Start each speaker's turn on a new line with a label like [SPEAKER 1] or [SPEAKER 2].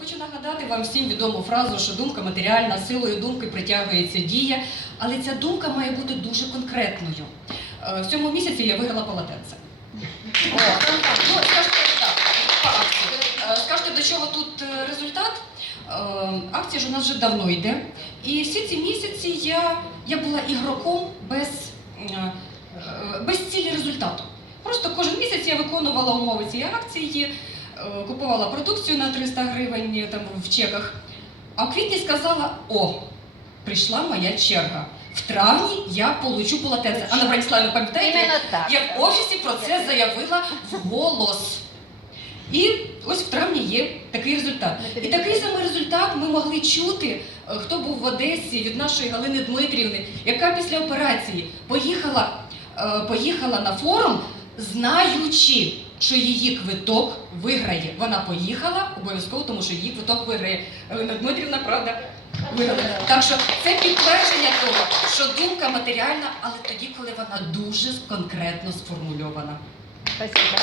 [SPEAKER 1] Хочу нагадати вам всім відому фразу, що думка матеріальна, силою думки притягується дія, але ця думка має бути дуже конкретною. Е, В цьому місяці я виграла полотенце. О, ну, скажете, до чого тут е, результат? Е, Акція ж у нас вже давно йде. І всі ці місяці я, я була ігроком без, без цілі результату. Просто кожен місяць я виконувала умови цієї акції, купувала продукцію на 300 гривень е, там, в чеках. А в квітні сказала: о, прийшла моя черга. В травні я получу полотенце. Анна Браниславівна, пам'ятаєте?
[SPEAKER 2] Так.
[SPEAKER 1] Я в офісі про це заявила вголос. І ось в травні є такий результат. І такий самий результат ми могли чути, е, хто був в Одесі від нашої Галини Дмитрівни, яка після операції поїхала, е, поїхала на форум, знаючи, що її квиток виграє. Вона поїхала обов'язково, тому що її квиток виграє. Олена Дмитрівна, правда? Виграла. Так що це підтвердження того, що думка матеріальна, але тоді, коли вона дуже конкретно сформульована.
[SPEAKER 2] Спасибо.